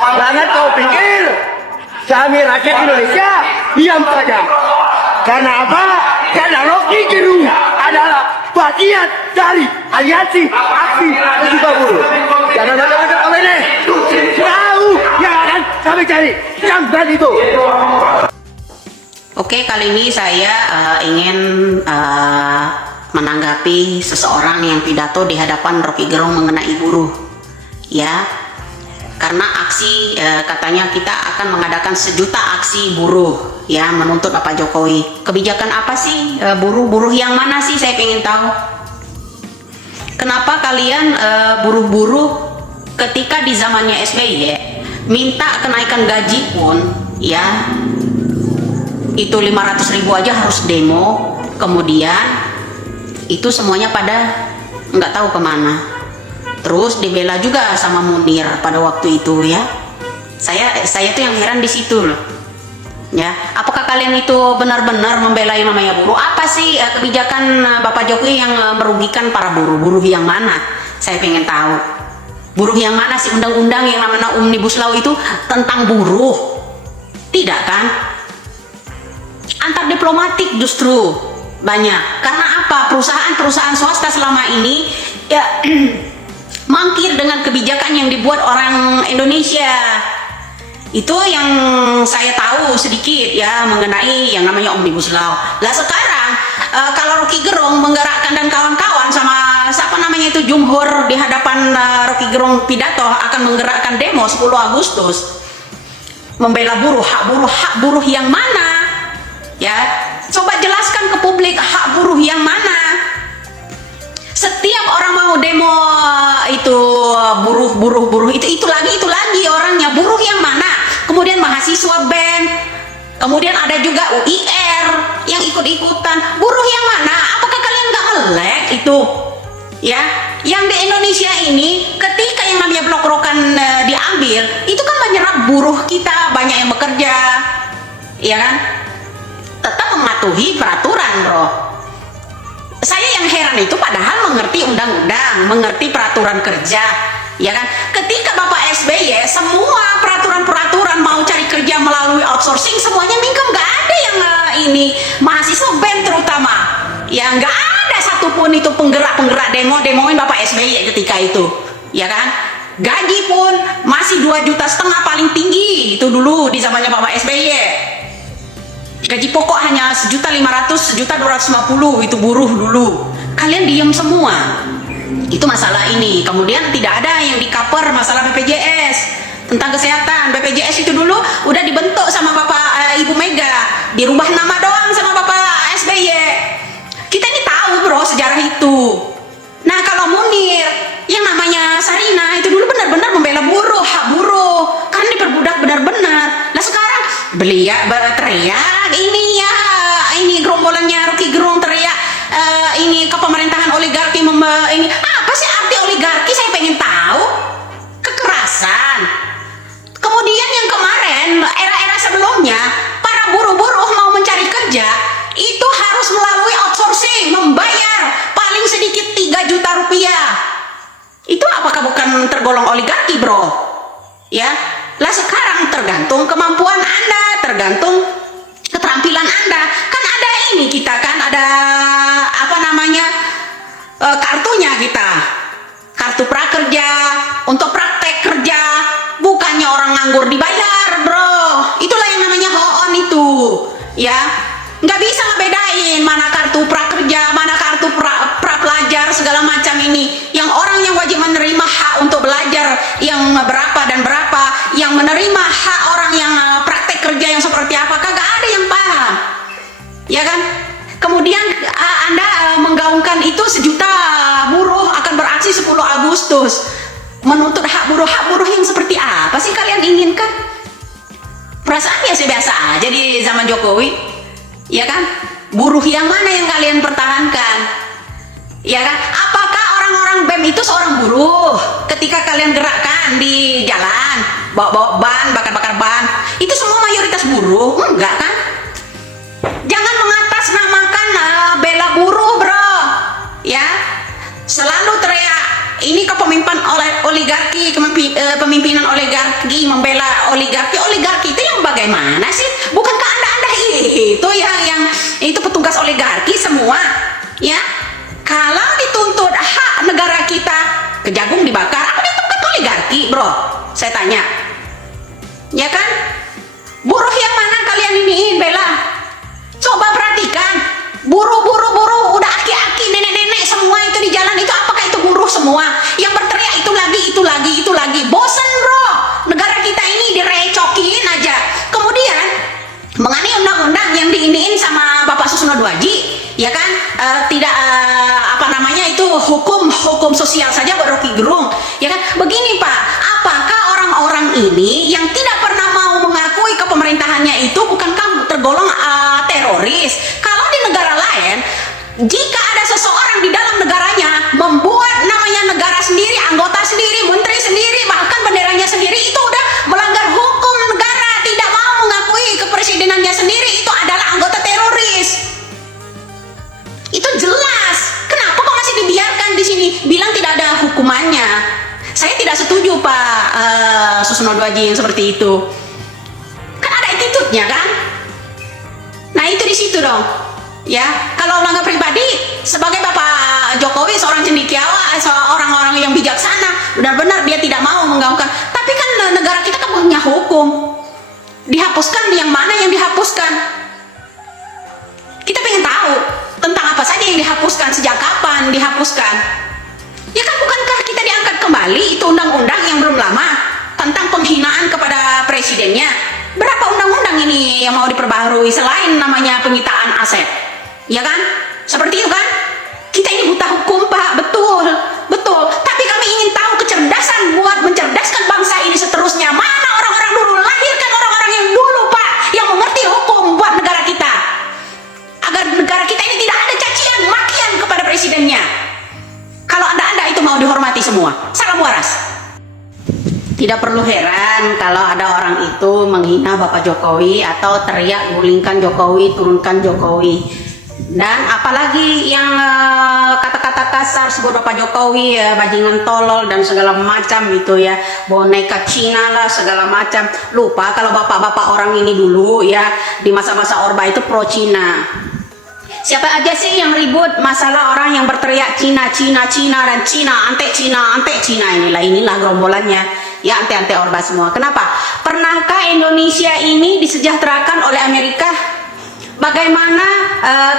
Jangan kau pikir kami rakyat Indonesia diam saja. Karena apa? Karena Rocky Gerung adalah bagian dari aliansi aksi Sumpah Buruh. Jangan ada oleh tahu yang akan kami cari jamban itu. Oke, kali ini saya ingin menanggapi seseorang yang pidato di hadapan Rocky Gerung mengenai buruh, ya. Karena aksi katanya kita akan mengadakan 1 juta aksi buruh, ya, menuntut Bapak Jokowi. Kebijakan apa sih buruh yang mana sih? Saya pengen tahu. Kenapa kalian buruh-buruh ketika di zamannya SBY minta kenaikan gaji pun, ya, itu 500.000 aja harus demo, kemudian itu semuanya pada nggak tahu kemana. Terus dibela juga sama Munir pada waktu itu, ya. Saya tuh yang heran di situ loh, ya. Apakah kalian itu benar-benar membela yang namanya buruh? Apa sih kebijakan Bapak Jokowi yang merugikan para buruh? Buruh yang mana? Saya pengen tahu. Buruh yang mana sih? Undang-undang yang namanya Omnibus Law itu tentang buruh? Tidak kan? Antar diplomatik justru banyak. Karena apa? Perusahaan-perusahaan swasta selama ini, ya, mangkir dengan kebijakan yang dibuat orang Indonesia. Itu yang saya tahu sedikit, ya, mengenai yang namanya Omnibus Law. Lah sekarang kalau Rocky Gerung menggerakkan dan kawan-kawan sama siapa namanya itu Jumhur di hadapan Rocky Gerung pidato akan menggerakkan demo 10 Agustus membela buruh, hak buruh yang mana? Ya, coba jelaskan ke publik hak buruh yang mana. Setiap orang mau demo itu buruh itu lagi orangnya. Buruh yang mana? Kemudian mahasiswa BEM, kemudian ada juga UIR yang ikut-ikutan. Buruh yang mana? Apakah kalian nggak melek itu? Ya, yang di Indonesia ini ketika yang namanya blok rokan diambil, itu kan menyerap buruh kita, banyak yang bekerja, ya kan? Tetap mematuhi peraturan, bro. Saya yang heran itu padahal mengerti undang-undang, mengerti peraturan kerja, ya kan? Ketika Bapak SBY semua peraturan-peraturan mau cari kerja melalui outsourcing semuanya mingkem, nggak ada yang ini mahasiswa BEM terutama, ya nggak ada satupun itu penggerak demoin Bapak SBY ketika itu, ya kan? Gaji pun masih 2,5 juta paling tinggi itu dulu di zamannya Bapak SBY. Gaji pokok hanya 1.500.000, 1.250.000 itu buruh dulu. Kalian diam semua. Itu masalah ini. Kemudian tidak ada yang di cover masalah BPJS tentang kesehatan. BPJS itu dulu udah dibentuk sama Bapak Ibu Mega, dirubah nama doang sama Bapak SBY. Kita ini tahu, bro, sejarah itu. Nah, kalau Munir yang namanya Sarina itu dulu benar-benar membela buruh, hak buruh, kan diperbudak benar-benar. Nah sekarang beliau teriak ini gerombolannya Rocky Gerung teriak ini ke pemerintahan oligarki ini apa sih arti oligarki? Saya pengen tahu. Kekerasan. Kemudian yang kemarin era-era sebelumnya para buruh-buruh mau mencari kerja itu harus melalui outsourcing, membayar paling sedikit 3 juta rupiah. Itu apakah bukan tergolong oligarki, bro? Ya, lah sekarang tergantung kemampuan Anda, tergantung keterampilan Anda. Kan ada ini kita kan ada apa namanya kartunya kita, kartu prakerja untuk praktek kerja. Bukannya orang nganggur dibayar, bro. Itulah yang namanya hoon itu, ya. Nggak bisa ngebedain mana kartu prakerja, mana kartu pra pelajar segala macam ini. Yang orang yang wajib menerima hak untuk belajar yang berapa dan berapa, yang menerima hak orang yang praktek kerja yang seperti apa, kagak ada yang paham, ya kan? Kemudian Anda menggaungkan itu 1 juta buruh akan beraksi 10 Agustus menuntut hak buruh yang seperti apa sih kalian inginkan? Perasaan biasa aja di zaman Jokowi, ya kan? Buruh yang mana yang kalian pertahankan, ya kan? Apakah orang-orang BEM itu seorang buruh ketika kalian gerakkan di jalan bawa ban, bakar ban, itu semua mayoritas buruh? Enggak kan? Jangan mengatasnamakan bela buruh, bro, ya. Selalu teriak ini ke kepemimpinan oligarki, pemimpinan oligarki, membela oligarki itu yang bagaimana sih? Bukankah anda itu yang itu petugas oligarki semua, ya? Kalau dituntut hak negara kita, Kejagung dibakar, apa dituntut oligarki, bro? Saya tanya, ya kan? Buruh yang mana kalian iniin bela? Coba perhatikan, buruh, udah aki-aki, nenek-nenek semua itu di jalan itu, apakah itu buruh semua? Yang berteriak itu lagi, bosen bro, negara kita ini direcokin aja. Kemudian mengenai undang-undang yang diiniin sama Bapak Susno Dwaji, ya kan, tidak apa namanya itu hukum sosial saja buat Rocky Gerung, ya kan? Begini Pak, apakah orang-orang ini yang tidak pernah mau mengakui ke pemerintahannya itu bukankah tergolong teroris? Kalau di negara lain, jika ada seseorang di dalam negaranya membuat namanya negara sendiri, anggota sendiri, menteri sendiri, bahkan benderanya sendiri, itu udah melanggar hukum negara, tidak mau mengakui kepresidenannya sendiri, itu adalah anggota teroris. Itu jelas. Kenapa kok masih dibiarkan di sini? Bilang tidak ada hukumannya. Saya tidak setuju Pak Susno Dwaji yang seperti itu. Kan ada attitude-nya kan? Nah itu di situ dong. Ya, kalau melanggar pribadi, sebagai Bapak Jokowi seorang cendekiawan, orang-orang yang bijaksana, benar-benar dia tidak mau menggaungkan. Tapi kan negara kita kan punya hukum. Dihapuskan yang mana yang dihapuskan? Kita pengen tahu tentang apa saja yang dihapuskan, sejak kapan dihapuskan. Ya kan, bukankah kita diangkat kembali itu undang-undang yang belum lama tentang penghinaan kepada presidennya? Berapa undang-undang ini yang mau diperbaharui selain namanya penyitaan aset? Ya kan? Seperti itu kan? Kita ini buta hukum Pak, betul. Tapi kami ingin tahu kecerdasan buat mencerdaskan bangsa ini seterusnya. Mana orang-orang dulu? Lahirkan orang-orang yang dulu Pak, yang mengerti hukum buat negara kita, agar negara kita ini tidak ada cacian makian kepada presidennya. Kalau anda itu mau dihormati semua. Salam waras. Tidak perlu heran kalau ada orang itu menghina Bapak Jokowi atau teriak gulingkan Jokowi, turunkan Jokowi. Dan apalagi yang kata-kata kasar sebut Bapak Jokowi, ya, bajingan tolol dan segala macam itu ya, boneka Cina lah segala macam. Lupa kalau bapak-bapak orang ini dulu ya di masa-masa Orba itu pro Cina. Siapa aja sih yang ribut masalah orang yang berteriak Cina dan ante Cina, inilah gerombolannya ya, ante Orba semua. Kenapa? Pernahkah Indonesia ini disejahterakan oleh Amerika? Bagaimana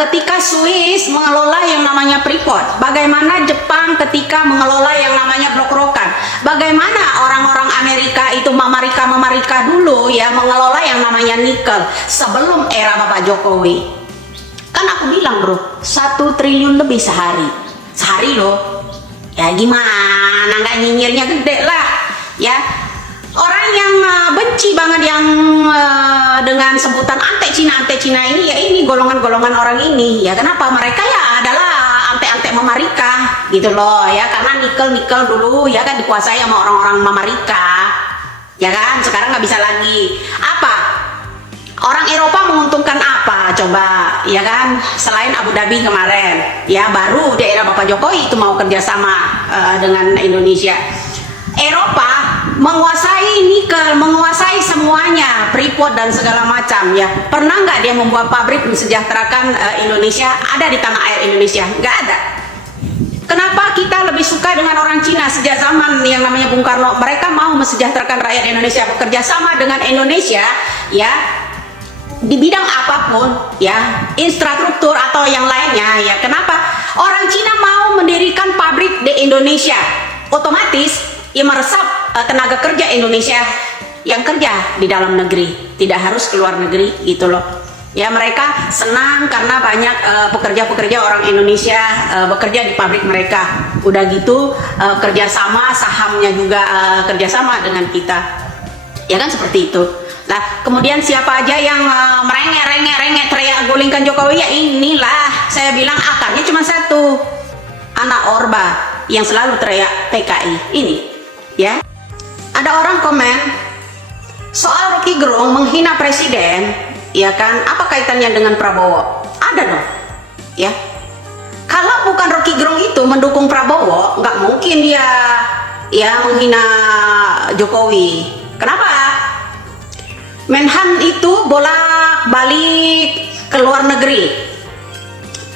ketika Swiss mengelola yang namanya Freeport? Bagaimana Jepang ketika mengelola yang namanya Blok Rokan? Bagaimana orang-orang Amerika itu Mamarika dulu ya mengelola yang namanya nikel sebelum era Bapak Jokowi? Kan aku bilang bro, 1 triliun lebih sehari loh. Ya gimana, nggak nyinyirnya gede lah ya. Orang yang benci banget yang dengan sebutan ante Cina ini ya, ini golongan-golongan orang ini ya. Kenapa? Mereka ya adalah ante Mamarika gitu loh ya, karena nikel dulu ya kan dikuasai sama orang-orang Mamarika ya kan. Sekarang nggak bisa lagi. Apa orang Eropa menguntungkan apa coba ya kan, selain Abu Dhabi kemarin ya, baru di era Bapak Jokowi itu mau kerjasama dengan Indonesia. Eropa menguasai nikel, menguasai semuanya, Freeport dan segala macam ya. Pernah nggak dia membuat pabrik mensejahterakan Indonesia ada di tanah air Indonesia? Nggak ada. Kenapa kita lebih suka dengan orang Cina? Sejak zaman yang namanya Bung Karno, mereka mau mensejahterakan rakyat Indonesia, bekerja sama dengan Indonesia ya di bidang apapun ya, infrastruktur atau yang lainnya ya. Kenapa orang Cina mau mendirikan pabrik di Indonesia? Otomatis ia meresap tenaga kerja Indonesia yang kerja di dalam negeri, tidak harus keluar negeri gitu loh ya. Mereka senang karena banyak pekerja-pekerja orang Indonesia bekerja di pabrik mereka. Udah gitu kerjasama sahamnya juga kerjasama dengan kita ya kan, seperti itu. Nah kemudian siapa aja yang merengek teriak gulingkan Jokowi, ya inilah saya bilang akarnya cuma satu, anak Orba yang selalu teriak PKI ini ya. Ada orang komen soal Rocky Gerung menghina presiden ya kan, apa kaitannya dengan Prabowo? Ada dong ya. Kalau bukan Rocky Gerung itu mendukung Prabowo, nggak mungkin dia ya menghina Jokowi. Kenapa? Menhan itu bolak-balik ke luar negeri,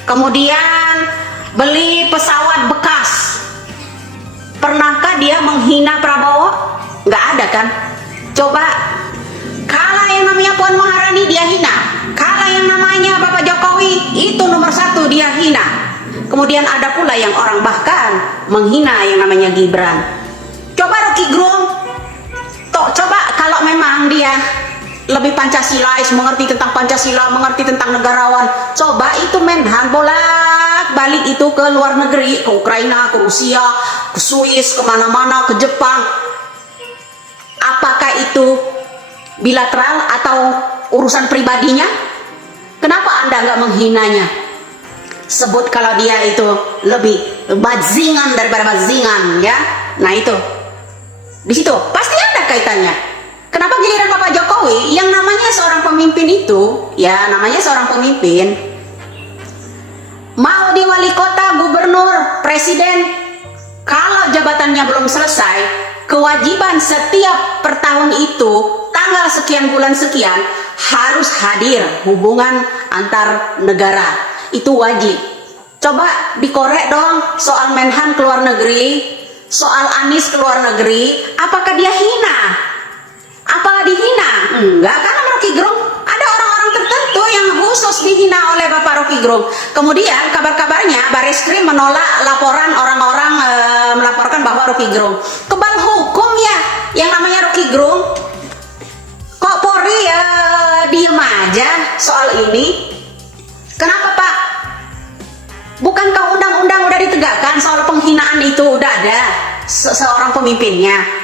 kemudian beli pesawat bekas. Pernahkah dia menghina Prabowo? Nggak ada kan? Coba, kalau yang namanya Puan Maharani dia hina, kalau yang namanya Bapak Jokowi itu nomor 1 dia hina. Kemudian ada pula yang orang bahkan menghina yang namanya Gibran. Coba Rocky Gerung, coba kalau memang dia lebih Pancasilais, mengerti tentang Pancasila, mengerti tentang negarawan, coba itu Menhan bolak-balik itu ke luar negeri, ke Ukraina, ke Rusia, ke Swiss, kemana-mana, ke Jepang. Apakah itu bilateral atau urusan pribadinya? Kenapa Anda nggak menghinanya? Sebut kalau dia itu lebih bajingan daripada bajingan, ya. Nah itu, di situ pasti ada kaitannya. Kenapa giliran Bapak Jokowi yang namanya seorang pemimpin itu, ya namanya seorang pemimpin, mau di wali kota, gubernur, presiden, kalau jabatannya belum selesai, kewajiban setiap per tahun itu tanggal sekian bulan sekian harus hadir hubungan antar negara, itu wajib. Coba dikorek dong soal Menhan ke luar negeri, soal Anies ke luar negeri, apakah dia hina? Apakah dihina? Enggak, karena Rocky Gerung ada orang-orang tertentu yang khusus dihina oleh Bapak Rocky Gerung. Kemudian kabar-kabarnya Bareskrim menolak laporan orang-orang melaporkan bahwa Rocky Gerung kebal hukum ya, yang namanya Rocky Gerung. Kok Polri diem aja soal ini? Kenapa Pak? Bukankah undang-undang udah ditegakkan soal penghinaan itu udah ada seorang pemimpinnya?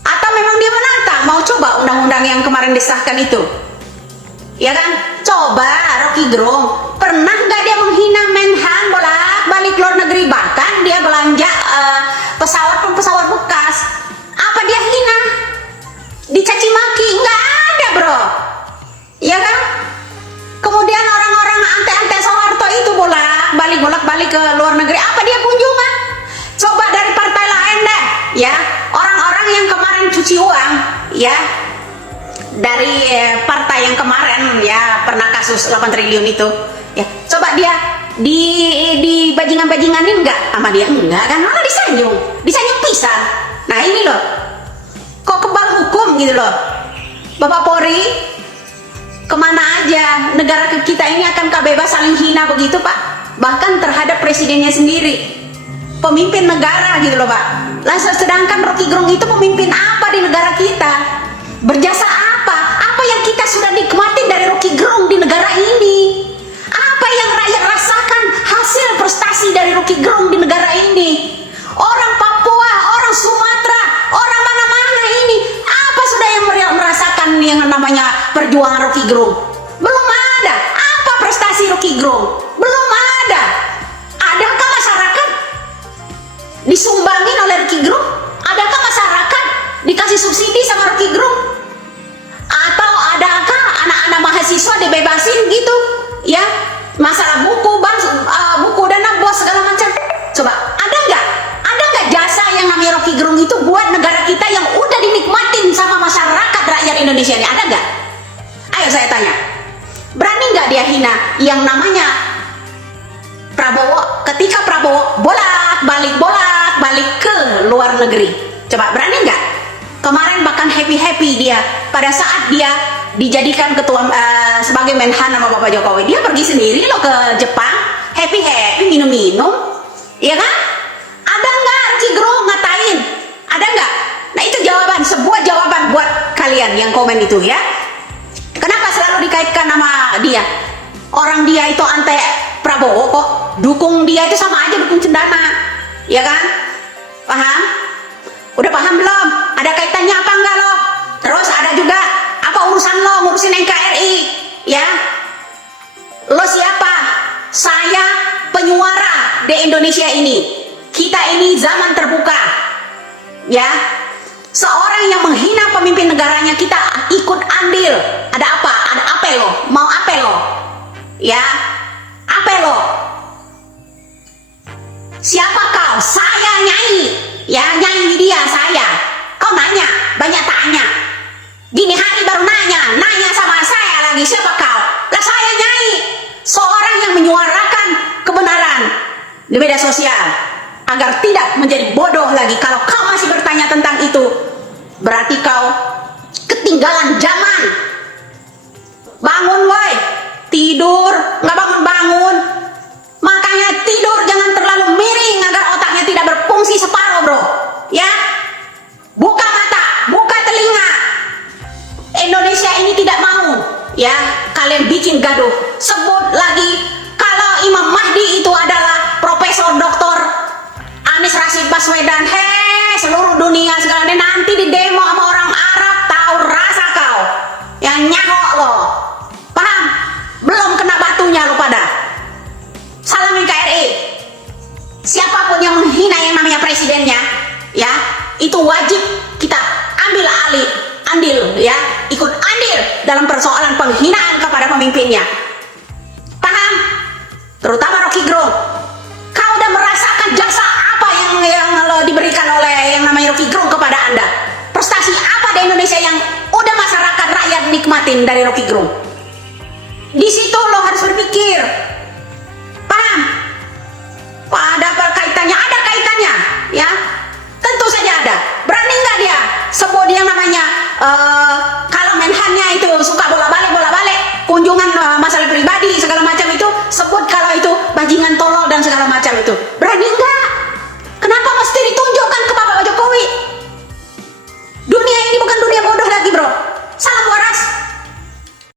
Atau memang dia menantang mau coba undang-undang yang kemarin disahkan itu, ya kan? Coba Rocky Gerung pernah nggak dia menghina Menhan bolak-balik luar negeri, bahkan dia belanja pesawat bekas, apa dia hina? Dicaci maki? Nggak ada bro, ya kan? Kemudian orang-orang ante-ante Soeharto itu bolak-balik ke luar negeri, apa dia kunjungan? Coba dari partai lain deh, ya, orang-orang yang kemarin cuci uang, ya, dari partai yang kemarin ya pernah kasus 8 triliun itu, ya, coba dia di bajingan-bajinganin nggak sama dia? Enggak kan, malah disanjung pisan. Nah ini loh, kok kebal hukum gitu loh. Bapak Polri kemana aja negara kita ini akan bebas saling hina begitu Pak, bahkan terhadap presidennya sendiri, pemimpin negara gitu loh Pak. Lah sedangkan Rocky Gerung itu pemimpin apa di negara kita? Berjasa apa? Apa yang kita sudah nikmatin dari Rocky Gerung di negara ini? Apa yang rakyat rasakan hasil prestasi dari Rocky Gerung di negara ini? Orang Papua, orang Sumatera, orang mana-mana ini, apa sudah yang merasakan yang namanya perjuangan Rocky Gerung? Belum ada. Apa prestasi Rocky Gerung? Belum ada. Adakah masyarakat disumbangin oleh Rocky Gerung? Adakah masyarakat dikasih subsidi sama Rocky Gerung? Atau adakah anak-anak mahasiswa dibebasin gitu? Ya, masalah buku, buku dana bos segala macam. Coba, ada nggak? Ada nggak jasa yang namanya Rocky Gerung itu buat negara kita yang udah dinikmatin sama masyarakat rakyat Indonesia ini? Ada nggak? Ayo saya tanya, berani nggak dia hina yang namanya Prabowo ketika Prabowo bolak-balik ke luar negeri? Coba berani nggak? Kemarin bahkan happy dia pada saat dia dijadikan ketua sebagai Menhan sama Bapak Jokowi, dia pergi sendiri loh ke Jepang, happy minum-minum, ya kan? Ada nggak Rocky Gerung ngatain? Ada nggak? Nah itu jawaban, sebuah jawaban buat kalian yang komen itu ya. Kenapa selalu dikaitkan sama dia? Orang dia itu anti Prabowo kok, dukung dia itu sama aja dukung cendana, ya kan? Paham? Udah paham belum? Ada kaitannya apa enggak lo? Terus ada juga apa urusan lo ngurusin NKRI, ya? Lo siapa? Saya penyuara di Indonesia ini. Kita ini zaman terbuka, ya. Seorang yang menghina pemimpin negaranya kita ikut andil. Ada apa? Ada apa lo? Mau apa lo? Ya, apa lo? Siapa kau? Saya Nyai, Ya, Nyai dia, saya. Kau nanya, banyak tanya. Gini hari baru nanya sama saya lagi, siapa kau? Lah saya Nyai, seorang yang menyuarakan kebenaran di media sosial agar tidak menjadi bodoh lagi. Kalau kau masih bertanya tentang itu, berarti kau ketinggalan zaman. Bangun woi, tidur nggak bangun-bangun. Makanya tidur jangan terlalu miring agar otaknya tidak berfungsi separuh, bro. Ya, buka mata, buka telinga. Indonesia ini tidak mau ya kalian bikin gaduh. Sebut lagi kalau Imam Mahdi itu adalah Profesor Doktor Anies Rashid Baswedan. Seluruh dunia sekarang ini nanti di demo sama orang Arab, tahu rasa kau yang nyahok lo. Paham? Belum kena batunya lo pada. Salam NKRI. Siapapun yang menghina yang namanya presidennya, ya itu wajib kita ambil andil ya, ikut andil dalam persoalan penghinaan kepada pemimpinnya. Paham? Terutama Rocky Gerung. Kau udah merasakan jasa apa yang lo diberikan oleh yang namanya Rocky Gerung kepada Anda? Prestasi apa di Indonesia yang udah masyarakat rakyat nikmatin dari Rocky Gerung? Di situ lo harus berpikir. Paham? Ada kaitannya? Ada kaitannya, ya. Tentu saja ada. Berani nggak dia sebut yang namanya kalau Menhannya itu suka bola-balik kunjungan masalah pribadi segala macam itu, sebut kalau itu bajingan tolol dan segala macam itu. Berani nggak? Kenapa mesti ditunjukkan ke Bapak Jokowi? Dunia ini bukan dunia bodoh lagi, bro.